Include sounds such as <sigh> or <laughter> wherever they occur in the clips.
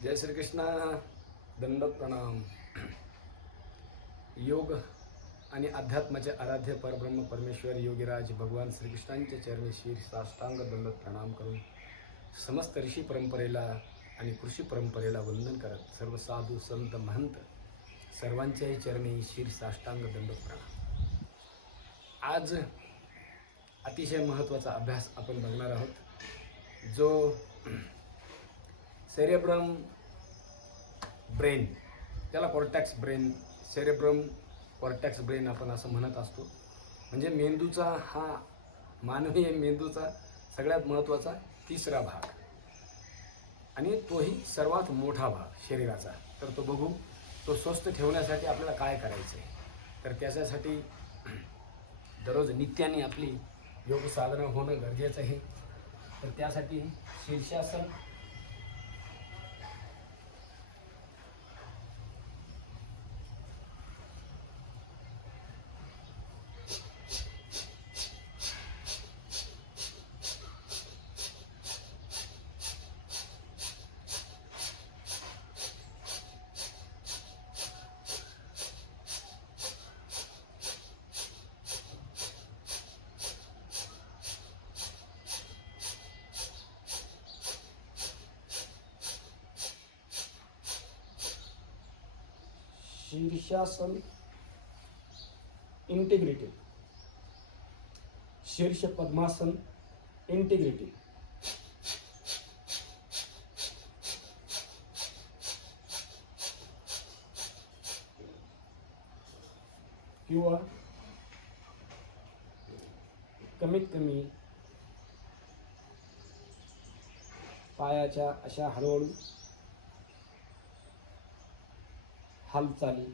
जय श्रीकृष्ण दंड प्रणाम. योग आणि अध्यात्माचे आराध्य परब्रह्म परमेश्वर योगीराज भगवान श्रीकृष्णांचे चरणी श्री साष्टांग दंडोत प्रणाम करून समस्त ऋषी परंपरेला आणि कृषी परंपरेला वंदन करत सर्व साधू संत महंत सर्वांच्याही चरणी श्री साष्टांग दंडोत प्रणाम. आज अतिशय महत्त्वाचा अभ्यास आपण बघणार आहोत जो <clears throat> सेरेब्रम ब्रेन. त्याला cortex brain cerebrum cortex brain आपण असं म्हणत असतो. म्हणजे मेंदूचा हा मानवी मेंदूचा सगळ्यात महत्त्वाचा तिसरा भाग. आणि तोही सर्वात मोठा भाग शरीराचा. तर तो बघू तो स्वस्थ ठेवण्यासाठी आपल्याला काय करायचं आहे तर त्याच्यासाठी दररोज नित्याने आपली योग साधना होणं गरजेचं आहे. तर त्यासाठी शीर्षासन शीर्षासन इंटिग्रेटेड शीर्ष पद्मासन इंटिग्रेटेड किंवा कमीत कमी पायाच्या अशा हळूहळू हालचाली.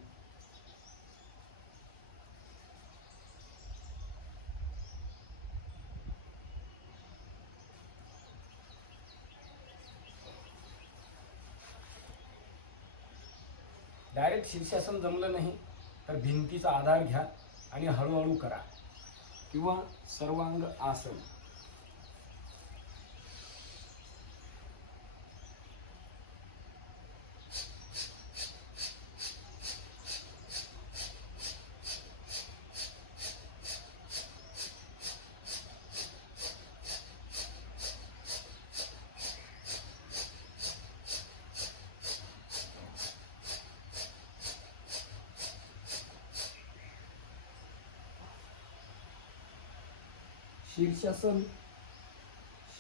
डायरेक्ट शीर्षासन जमलं नाही तर भिंतीचा आधार घ्या आणि हळूहळू करा. किंवा सर्वांग आसन. शीर्षासन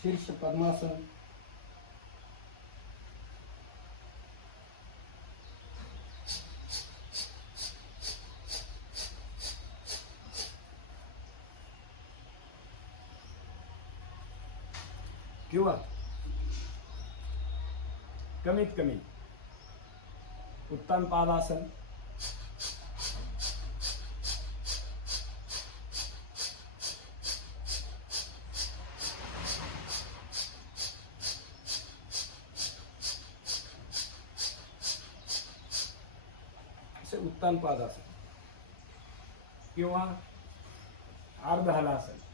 शीर्ष पद्मासन किंवा कमीत कमी उत्तान पादासन. असे उत्तान पाद असेल किंवा अर्ध हाला असेल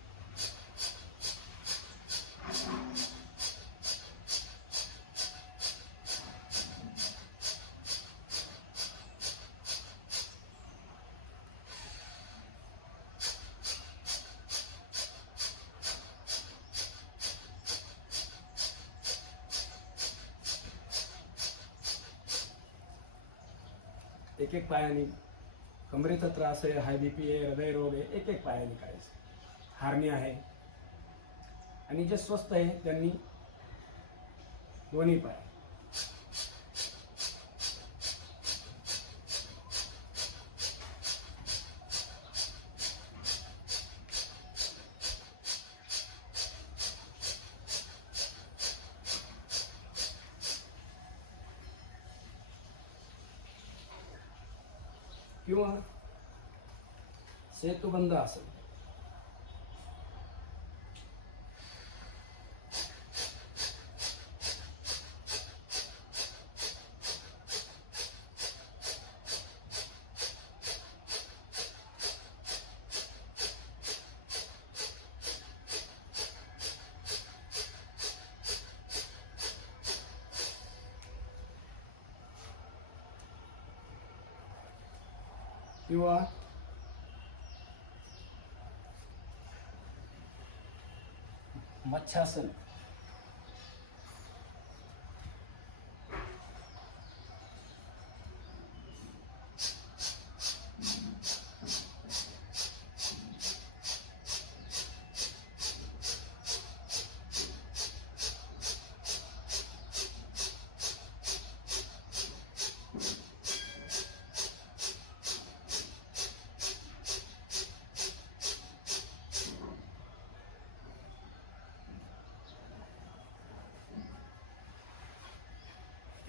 एक एक पायाने कमरेचा त्रास आहे हाय बी पी आहे हृदयरोग आहे एक एक पायाने करायचं. हार्नी आहे. आणि जे स्वस्त आहे त्यांनी दोन्ही पाय. किंवा सेतुबंद असेल किंवा मच्छासन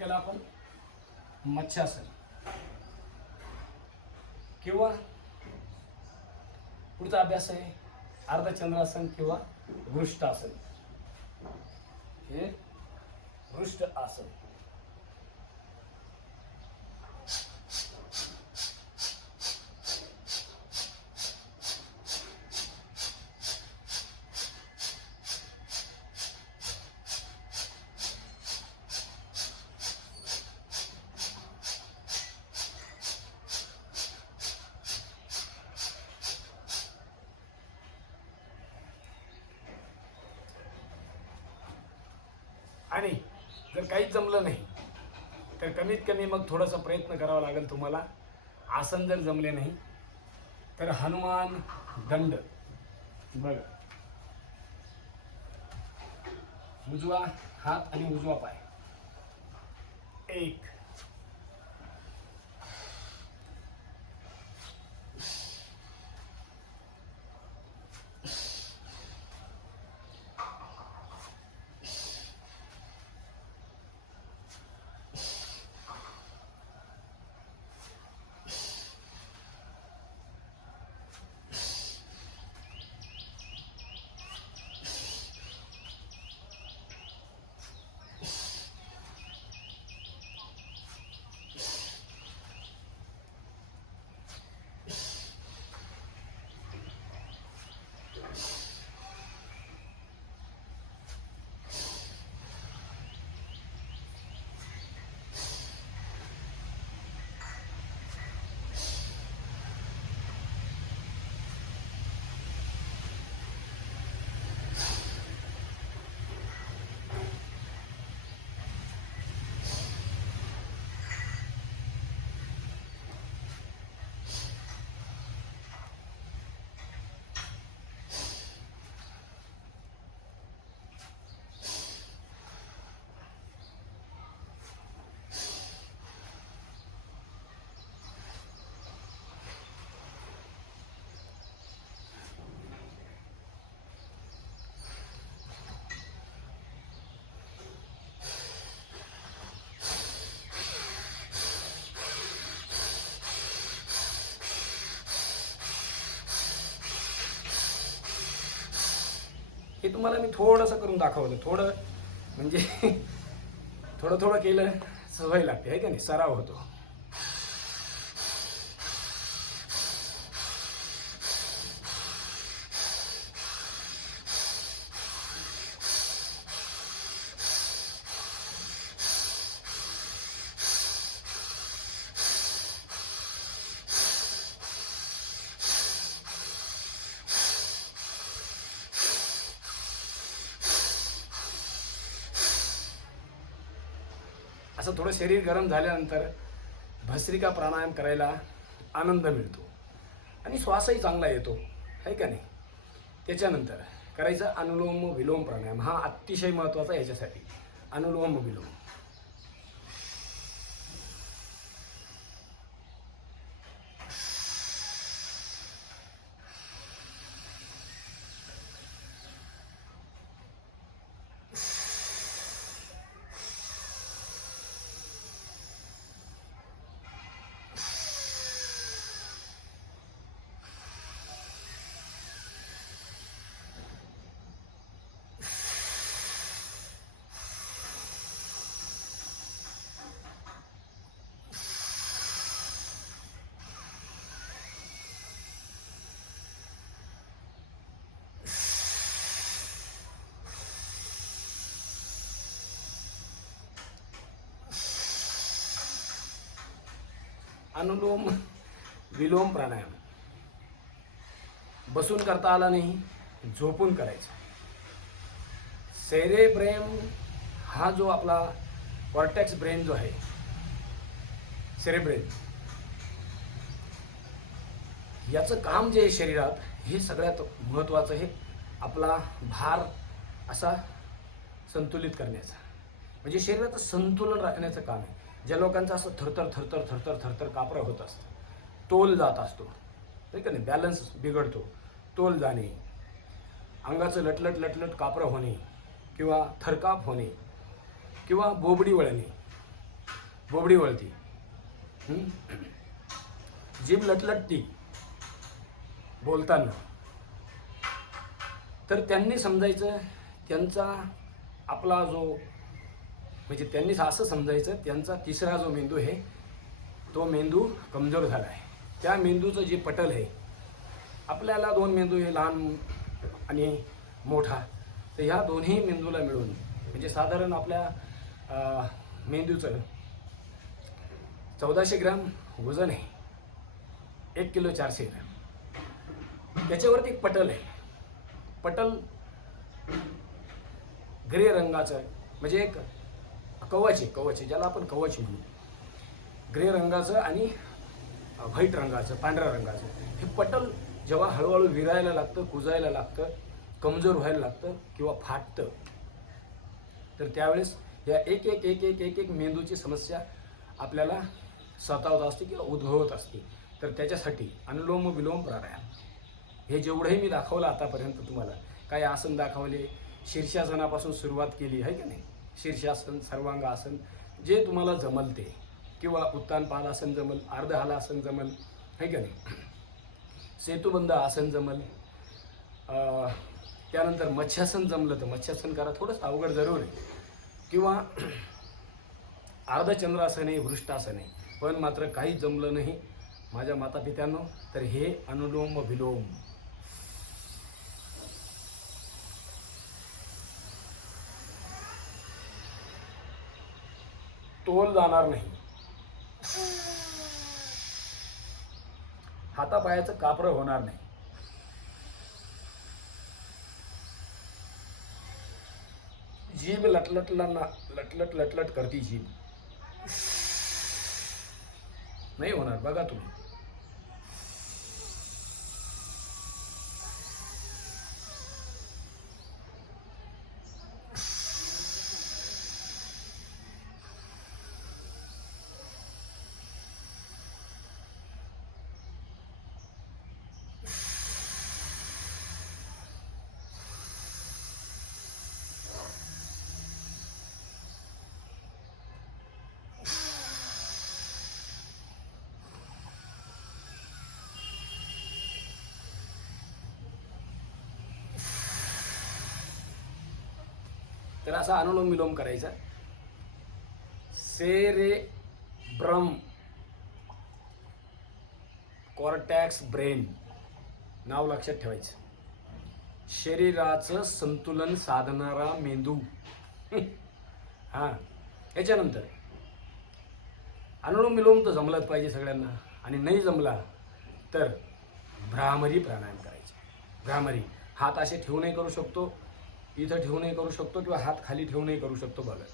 त्याला आपण? मच्छासन. किंवा पुढचा अभ्यास आहे अर्धचंद्रासन किंवा वृष्टासन हे वृष्ट आसन आणि जर काहीच जमलं नाही तर कमीत कमी मग थोडासा प्रयत्न करावा लागेल तुम्हाला. आसन जर जमले नाही तर हनुमान दंड. बघा. उजवा हात आणि उजवा पाय. एक तुम्हाला मी थोडंसं करून दाखवलं. थोडं म्हणजे <laughs> थोडं थोडं केलं सवय लागते आहे का नाही? सराव होतो. असं थोडं शरीर गरम झाल्यानंतर भस्त्रिका प्राणायाम करायला आनंद मिळतो. आणि श्वासही चांगला येतो आहे का नाही? त्याच्यानंतर करायचा अनुलोम विलोम प्राणायाम. हा अतिशय महत्त्वाचा याच्यासाठी. अनुलोम विलोम अनुलोम विलोम प्राणायाम. बसून करता आला नाही झोपून करायचा. सेरेब्रेम हा जो आपला कॉर्टेक्स ब्रेन जो आहे सेरेब्रेन याचं काम जे आहे शरीरात हे सगळ्यात महत्त्वाचं हे आपला भार असा संतुलित करण्याचा. म्हणजे शरीराचं संतुलन राखण्याचं काम आहे. ज्या लोकांचं असं थरथर थरथर थरथर थरथर कापरा होत असतं. तोल जात असतो. नाही का नाही? बॅलन्स बिघडतो. तोल जाणे. अंगाचं लटलट लटलट कापरं होणे. किंवा थरकाप होणे. किंवा बोबडी वळणे. बोबडी वळती. हं? जीभ लटलटती. बोलताना. तर त्यांनी समजायचं त्यांचा आपला जो म्हणजे त्यांनी असं समजायचं त्यांचा तिसरा जो मेंदू आहे तो मेंदू कमजोर झाला आहे. त्या मेंदूचं जे पटल आहे आपल्याला दोन मेंदू हे लहान आणि मोठा तर ह्या दोन्ही मेंदूला मिळून म्हणजे साधारण आपल्या मेंदूचं चौदाशे ग्रॅम वजन आहे. एक किलो चारशे ग्रॅम. त्याच्यावरती एक पटल आहे. पटल ग्रे रंगाचं म्हणजे एक कवच आहे कवच आहे ज्याला आपण कवच म्हणू. ग्रे रंगाचं आणि व्हाईट रंगाचं पांढऱ्या रंगाचं. हे पटल जेव्हा हळूहळू विरायला लागतं कुजायला लागतं कमजोर व्हायला लागतं किंवा फाटतं तर त्यावेळेस या एक एक एक एक एक एक मेंदूची समस्या आपल्याला सतावत असते किंवा उद्भवत असते. तर त्याच्यासाठी अनुलोम विलोम प्राणायाम. हे जेवढंही मी दाखवलं आतापर्यंत तुम्हाला काही आसन दाखवले शीर्षासनापासून सुरुवात केली आहे की नाही? शीर्षासन सर्वांगासन जे तुम्हाला जमल ते. किंवा उत्तान आसन जमल अर्धहाल आसन जमल आहे का नाही? सेतुबंद आसन जमल त्यानंतर मत्स्यासन जमलं तर मत्स्यासन करा थोडंसं अवघड जरूर आहे. किंवा अर्धचंद्रासन आहे वृष्टासन आहे पण मात्र काहीच जमलं नाही. माझ्या मातापित्यांनो तर हे अनुलोम विलोम. तोल जाणार नाही. हातापायाचं कापरं होणार नाही. जीभ लटलटला लटलट लटलट करती जीभ. नाही होणार बघा तुम्ही. तर असा अनुलोम विलोम करायचा. सेरे ब्रम कॉर्टॅक्स ब्रेन नाव लक्षात ठेवायचं. शरीराचं संतुलन साधणारा मेंदू. <laughs> हा. याच्यानंतर अनुलोम विलोम तर जमलाच पाहिजे सगळ्यांना. आणि नाही जमला तर भ्रामरी प्राणायाम करायचे. भ्रामरी. हात असे ठेवूनही करू शकतो. इथं ठेवूनही करू शकतो किंवा हात खाली ठेवूनही करू शकतो बघा.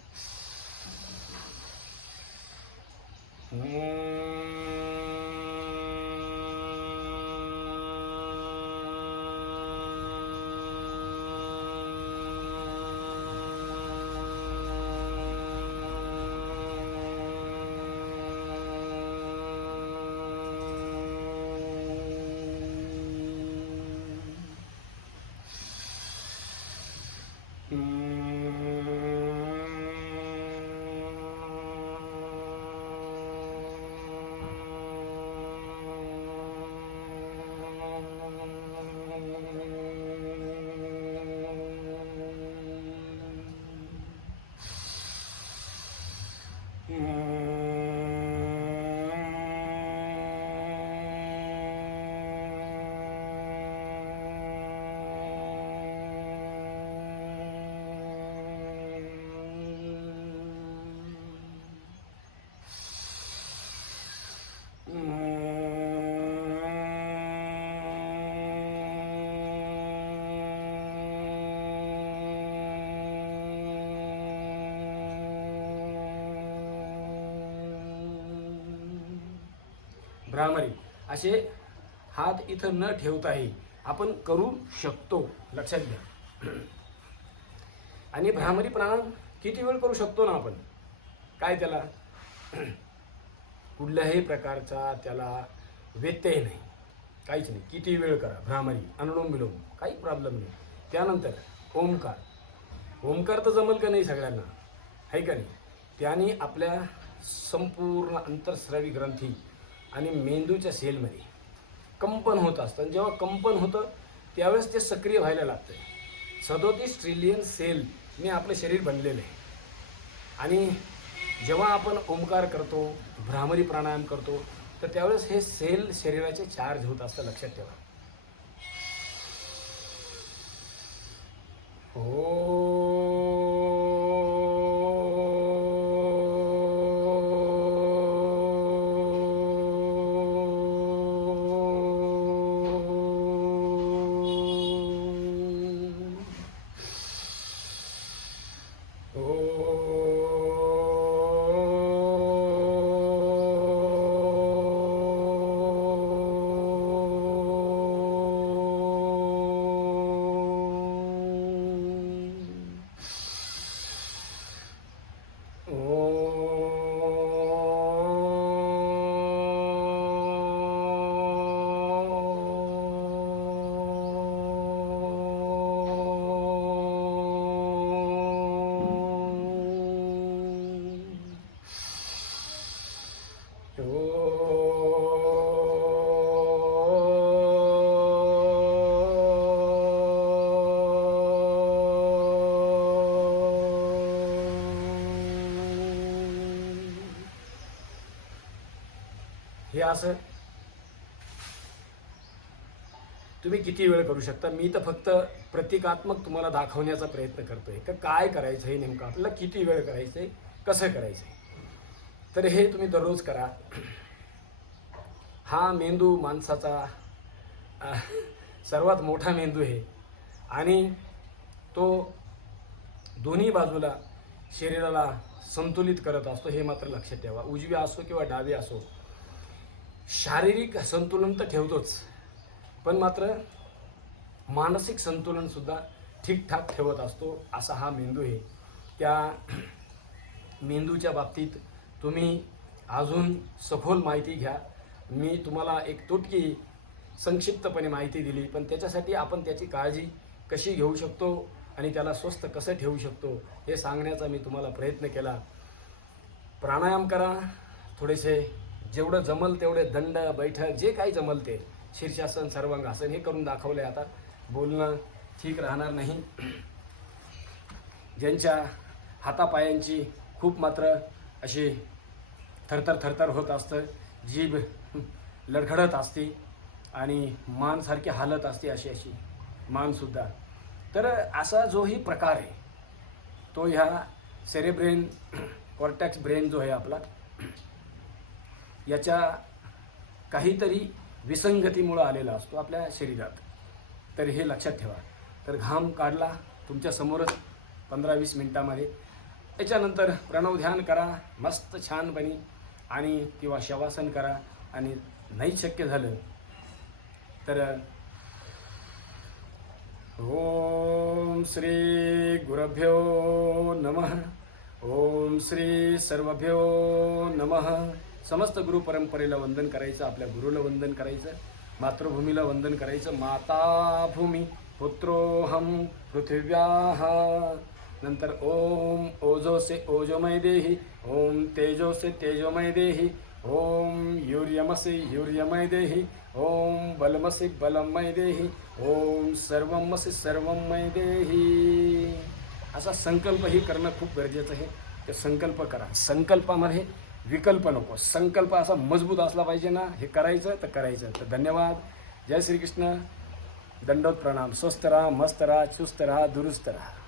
असे हात इथं न ठेवताही आपण करू शकतो. लक्षात घ्या. आणि भ्रामरी प्राणायाम किती वेळ करू शकतो ना आपण? काय त्याला? कुठल्याही प्रकारचा त्याला व्यत्यय नाही. काहीच नाही. किती वेळ करा. भ्रामरी अनुलोम विलोम काही प्रॉब्लेम नाही. त्यानंतर ओंकार. ओंकार तर जमल का नाही सगळ्यांना? आहे का नाही? त्याने आपल्या संपूर्ण अंतरस्रावी ग्रंथी आणि मेंदूच्या सेलमध्ये कंपन होत असतं. आणि जेव्हा कंपन होतं त्यावेळेस ते सक्रिय व्हायला लागतं. सदोतीस ट्रिलियन सेलने आपलं शरीर बनलेलं आहे. आणि जेव्हा आपण ओंकार करतो भ्रामरी प्राणायाम करतो तर त्यावेळेस हे सेल शरीराचे चार्ज होत असतं लक्षात ठेवा. हो. असं तुम्ही किती वेळ करू शकता? मी तर फक्त प्रतिकात्मक तुम्हाला दाखवण्याचा प्रयत्न करतोय. का काय करायचं हे नेमकं आपल्याला किती वेळ करायचंय? कसं करायचं आहे तर हे तुम्ही दररोज करा. हा मेंदू माणसाचा सर्वात मोठा मेंदू आहे. आणि तो दोन्ही बाजूला शरीराला संतुलित करत असतो हे मात्र लक्षात ठेवा. उजवी असो किंवा डावी असो शारीरिक संतुलन तर ठेवतोच पण मात्र मानसिक संतुलनसुद्धा ठीकठाक ठेवत असतो असा हा मेंदू आहे. त्या मेंदूच्या बाबतीत तुम्ही अजून सखोल माहिती घ्या. मी तुम्हाला एक तुटकी संक्षिप्तपणे माहिती दिली पण त्याच्यासाठी आपण त्याची काळजी कशी घेऊ शकतो आणि त्याला स्वस्थ कसं ठेवू शकतो हे सांगण्याचा मी तुम्हाला प्रयत्न केला. प्राणायाम करा थोडेसे जेवढं जमल तेवढे दंड बैठक जे काही जमल ते शीर्षासन सर्वांगासन हे करून दाखवलंय आता. बोलणं ठीक राहणार नाही. ज्यांच्या हातापायांची खूप मात्र अशी थरथर थरथर होत असतं जीभ लडखडत असते आणि मानसारखी हालत असते अशी अशी मानसुद्धा तर असा जोही प्रकार आहे. तो ह्या सेरेब्रेन कॉर्टॅक्स ब्रेन जो आहे आपला याच्या काहीतरी विसंगतीमुळं आलेला असतो आपल्या शरीरात. तर हे लक्षात ठेवा. तर घाम काढला तुमच्या समोरच पंधरा वीस मिनटामध्ये. त्याच्यानंतर प्रणव ध्यान करा मस्त छानपणी आणि किंवा शवासन करा आणि नाही शक्य झालं तर ओम श्री गुरभ्यो नमः ओम श्री सर्वभ्यो नमः. समस्त गुरु परंपरेला वंदन करायचं आपल्या गुरुला वंदन करायचं मातृभूमीला वंदन करायचं माताभूमी पुत्रोहम पृथिव्या। नंतर ओम ओजो से ओजोमय देही ओम तेजो से तेजोमय देही ओम युर्यमसे युर्यमय देही ओम बलमसे बलमय देही ओम सर्वमसे सर्वमय देही। असा संकल्पही करणं खूप गरजेचं आहे. ते संकल्प करा. संकल्पामध्ये विकल्प नको. संकल्प असा मजबूत असला पाहिजे ना हे करायचं तर करायचं. तर धन्यवाद. जय श्रीकृष्ण. दंडोत प्रणाम. स्वस्थ राहा मस्त राहा चुस्त राहा दुरुस्त राहा.